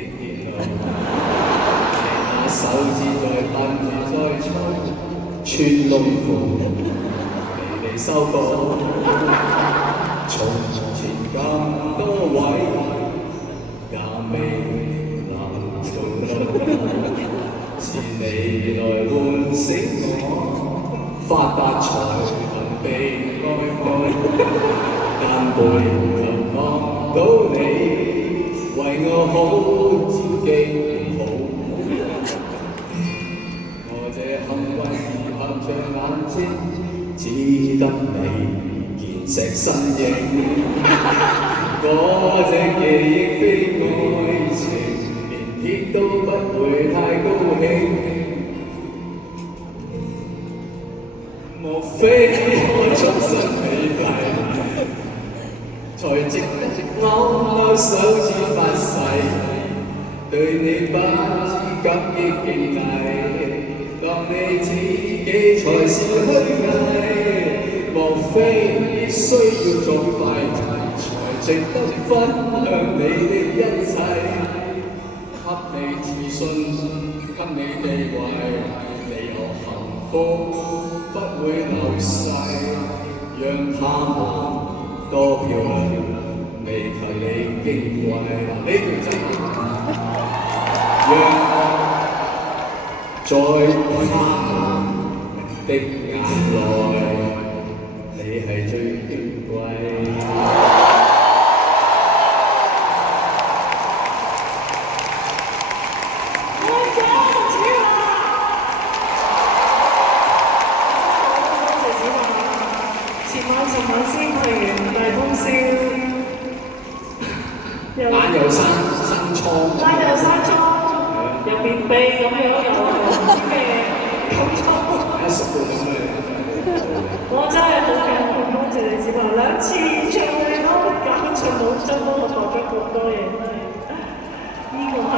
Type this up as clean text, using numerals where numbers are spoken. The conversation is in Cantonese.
眼淚，你那手指在笨住在操，穿窿縫，微微收過，從前咁多位，也未能做得。是你來喚醒我，發達才能被愛愛，但背後望到你，為我好照記好。我這幸運兒合着眼睛，只得你見石身影。我這記憶非愛情。亦都不會太高興，莫非我終身美麗，才值得勾手指發誓，對你不知感激敬禮，當你自己才是虛偽，莫非必須要作敗才值得分享你的一切？給你自信，給你地位，你有幸福不會流逝，讓他們多漂亮，未及你矜貴。嗱，呢句真係，讓在他們的眼內，你係最矜貴。尋晚先去完大通宵，眼又生瘡，又便秘咁樣，又唔知咩感覺。我真係好感動，多謝你子華2次演唱會都搞錯冇真幫我度咗咁多嘢，呢個係。